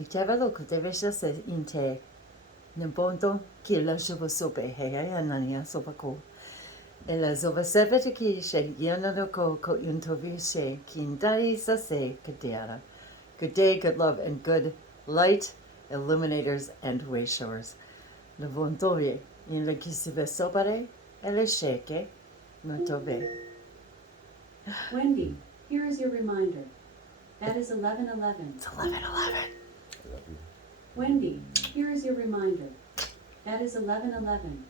Mitevalo kutevesha se inte nembondo kila shubo sobe heya nania sobako. Ela zova sevete ki she yanado ko intovi she kindai sase kadiara. Good day, good love, and good light, illuminators and way showers. Navontovi in la kisive sobare ele sheke notove. Wendy, here is your reminder. That is 11:11. It's 11:11. Wendy, here is your reminder. That is 11:11.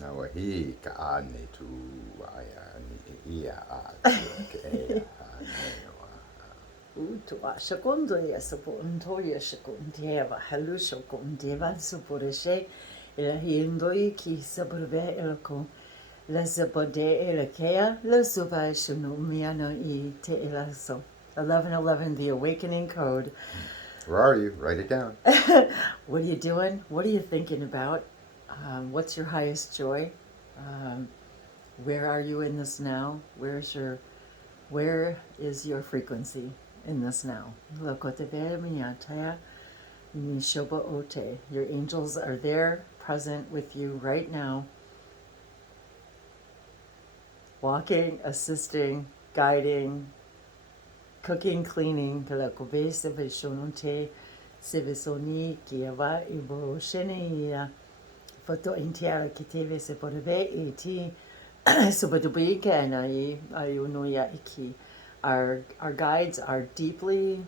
Nawahi kaane tu aya ni ia a ke Utua shakondo ya sapo untoya shakondeva halusho kondeva suporeshe ila hiendoi ki sabrve elko la sabode elakea la suva shunumiano I te elaso 1111 the awakening code. Where are you? Write it down. What are you doing? What are you thinking about? What's your highest joy? Where are you in this now? Where is your frequency in this now? Your angels are there, present with you right now, walking, assisting, guiding, cooking, cleaning. Foto intiara kiteve se porve iti subadubika and ayunoya iki. Our guides are deeply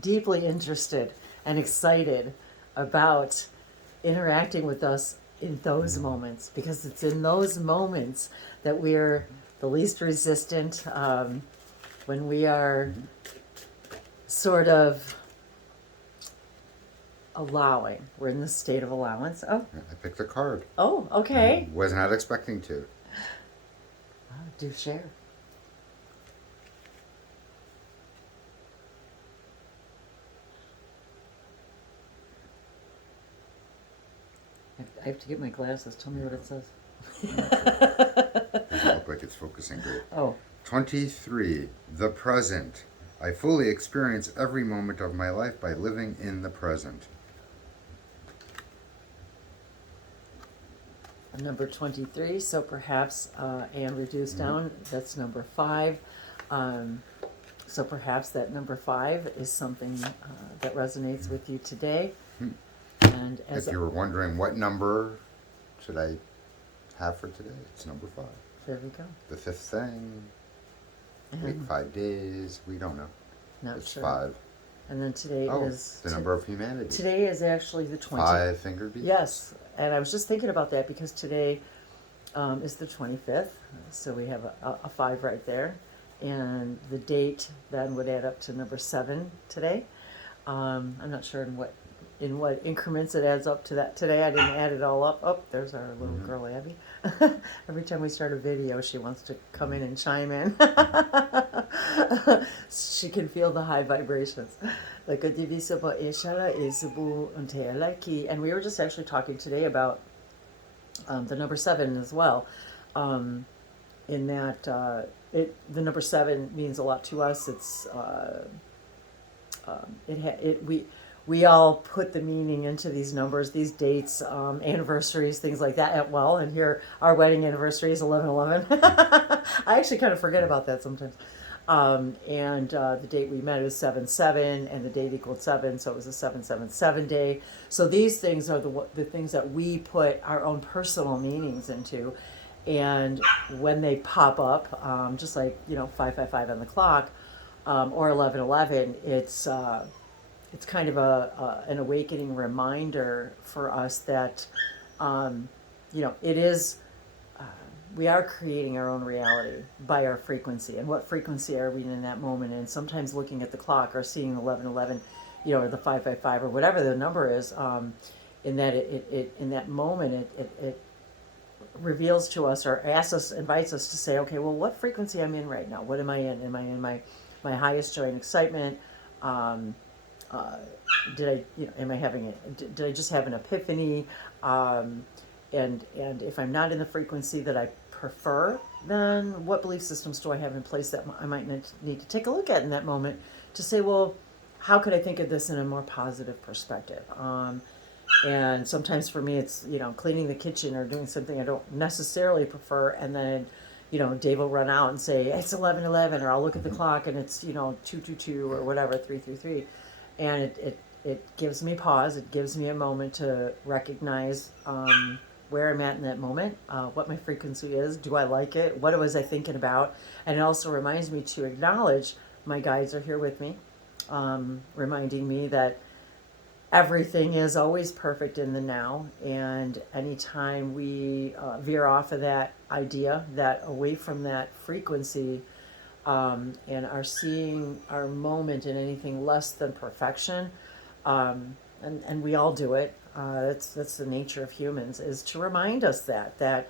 interested and excited about interacting with us in those moments, because it's in those moments that we're the least resistant, when we are sort of allowing. We're in the state of allowance. Oh, I picked a card. oh, okay. Was not expecting to. Do share. I have to get my glasses. Tell me what it says. Doesn't look like it's focusing great. Oh, 23. The present. I fully experience every moment of my life by living in the present. number 23. So perhaps, and reduced down, that's number 5. So perhaps that number 5 is something that resonates with you today. And as If you were wondering what number should I have for today, it's number 5. there we go. The fifth thing, wait And 5 days, we don't know. not It's sure. 5. And then today Oh, is the number of humanity. today is actually the 20th. 5-fingered beast. Yes, and I was just thinking about that because today is the 25th, so we have a 5 right there, and the date then would add up to number 7 today. I'm not sure in what increments it adds up to that today. I didn't add it all up. Oh, there's our little girl Abby. Every time we start a video, she wants to come in and chime in. She can feel the high vibrations. And we were just actually talking today about the number 7 as well. In that the number 7 means a lot to us. It's we all put the meaning into these numbers, these dates, anniversaries, things like that. Well, and here our wedding anniversary is 11/11. I actually kind of forget about that sometimes. And the date we met was 7/7, and the date equaled 7, so it was a 7/7/7 day. So these things are the things that we put our own personal meanings into, and when they pop up, just like 555 on the clock, or 11/11, it's kind of an awakening reminder for us that it is. We are creating our own reality by our frequency, and what frequency are we in that moment? And sometimes looking at the clock or seeing 11/11, or the 555 or whatever the number is, in that it in that moment it reveals to us or invites us to say, okay, well, what frequency I'm in right now? What am I in? Am I in my highest joy and excitement? Am I having did I just have an epiphany? And if I'm not in the frequency that I prefer, then what belief systems do I have in place that I might need to take a look at in that moment to say, well, how could I think of this in a more positive perspective? And sometimes for me, it's, cleaning the kitchen or doing something I don't necessarily prefer. And then, Dave will run out and say, it's 11:11, or I'll look at the clock and it's, 2:22 or whatever, 3:33. And it gives me pause. It gives me a moment to recognize where I'm at in that moment, what my frequency is. Do I like it? What was I thinking about? And it also reminds me to acknowledge my guides are here with me, reminding me that everything is always perfect in the now. And anytime we veer off of that idea, that away from that frequency, and are seeing our moment in anything less than perfection, and we all do it. That's the nature of humans, is to remind us that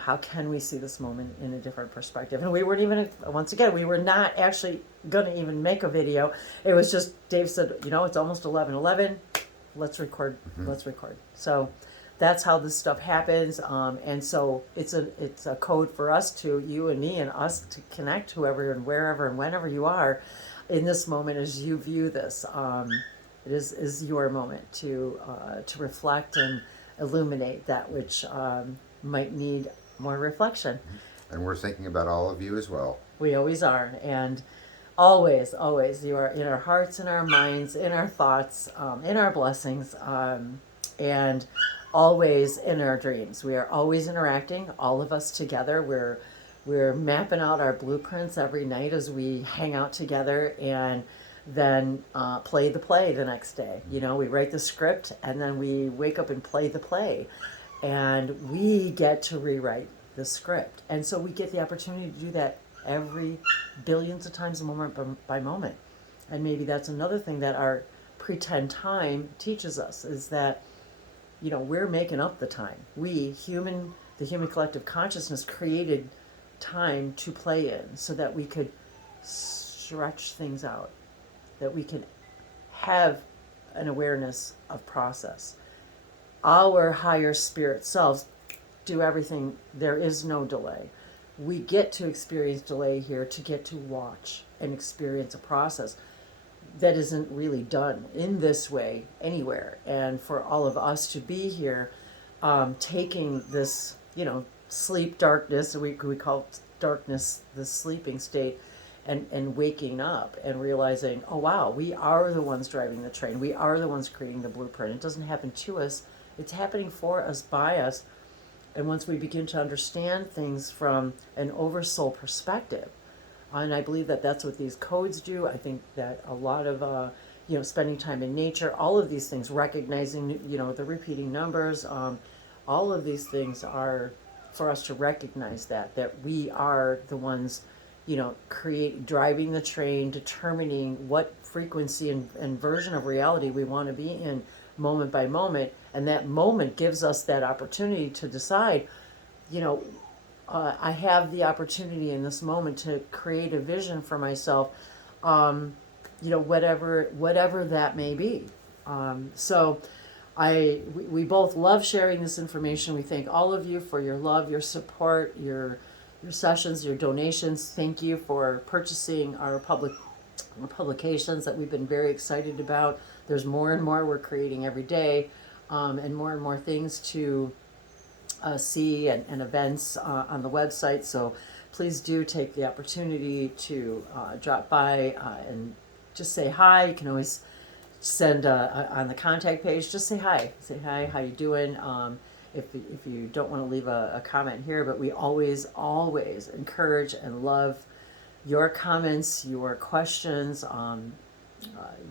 how can we see this moment in a different perspective? And we weren't even, once again, we were not actually going to even make a video. It was just, Dave said, it's almost 11:11. Let's record. Let's record. So that's how this stuff happens. And so it's a code for us, to you and me and us, to connect, whoever and wherever and whenever you are in this moment as you view this. It is your moment to reflect and illuminate that which might need more reflection. And we're thinking about all of you as well. We always are. And always, always, you are in our hearts, in our minds, in our thoughts, in our blessings, and always in our dreams. We are always interacting, all of us together. We're mapping out our blueprints every night as we hang out together, and then play the play the next day. We write the script, and then we wake up and play the play. And we get to rewrite the script. And so we get the opportunity to do that every billions of times, moment by moment. And maybe that's another thing that our pretend time teaches us, is that we're making up the time. The human collective consciousness, created time to play in, so that we could stretch things out, that we can have an awareness of process. Our higher spirit selves do everything. There is no delay. We get to experience delay here, to get to watch and experience a process that isn't really done in this way anywhere. And for all of us to be here, taking this, sleep darkness, we call darkness the sleeping state, and waking up and realizing, oh wow, we are the ones driving the train. We are the ones creating the blueprint. It doesn't happen to us. It's happening for us, by us. And once we begin to understand things from an oversoul perspective, and I believe that that's what these codes do. I think that a lot of, spending time in nature, all of these things, recognizing, the repeating numbers, all of these things are for us to recognize that we are the ones, driving the train, determining what frequency and version of reality we want to be in moment by moment. And that moment gives us that opportunity to decide, I have the opportunity in this moment to create a vision for myself, whatever that may be. So we both love sharing this information. We thank all of you for your love, your support, your sessions, your donations. Thank you for purchasing our publications that we've been very excited about. There's more and more we're creating every day, and more things to see, and events on the website. So please do take the opportunity to drop by and just say hi. You can always send on the contact page, just say hi, how you doing. If you don't want to leave a comment here, but we always encourage and love your comments, your questions,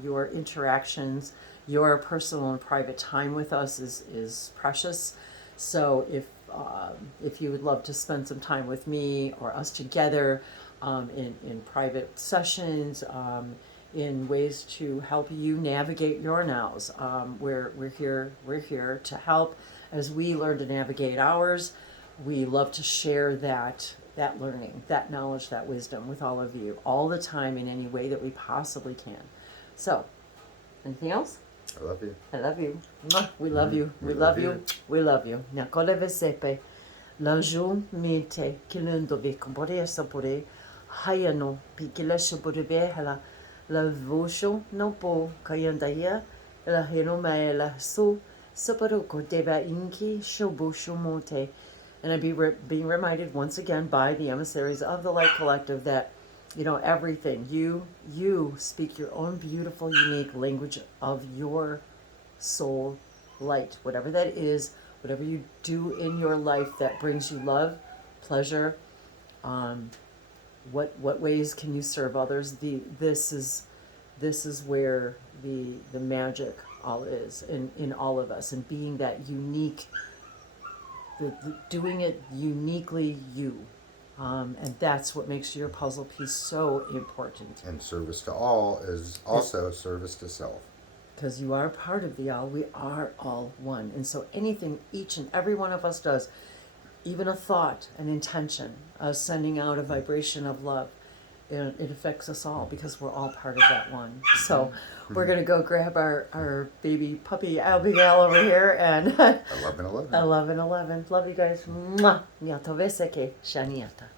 your interactions. Your personal and private time with us is precious. So if you would love to spend some time with me or us together, in private sessions, in ways to help you navigate your nows, we're here to help as we learn to navigate ours. We love to share that learning, that knowledge, that wisdom with all of you all the time, in any way that we possibly can. So, anything else? I love you. I love you. Mwah. We love you. We love you. We love you. Nakole vesepe. Lajum mite kilundo vi kumbore sapore. Hayano pikile shubure behela. la vosho no po kayandaya la henome la so saparoko deba inki shobosho mote. And I'm being reminded once again by the emissaries of the Light Collective that, you know, everything, you speak your own beautiful, unique language of your soul light, whatever that is, whatever you do in your life that brings you love, pleasure, what ways can you serve others? This is where the magic all is in all of us, and being that unique, doing it uniquely you, and that's what makes your puzzle piece so important. And service to all is also service to self. Because you are part of the all, we are all one, and so anything each and every one of us does, even a thought, an intention, sending out a vibration of love, it affects us all because we're all part of that one. So we're going to go grab our baby puppy Abigail over here and 11:11. 11:11. Love you guys. Mwah. Miato veseke shaniata.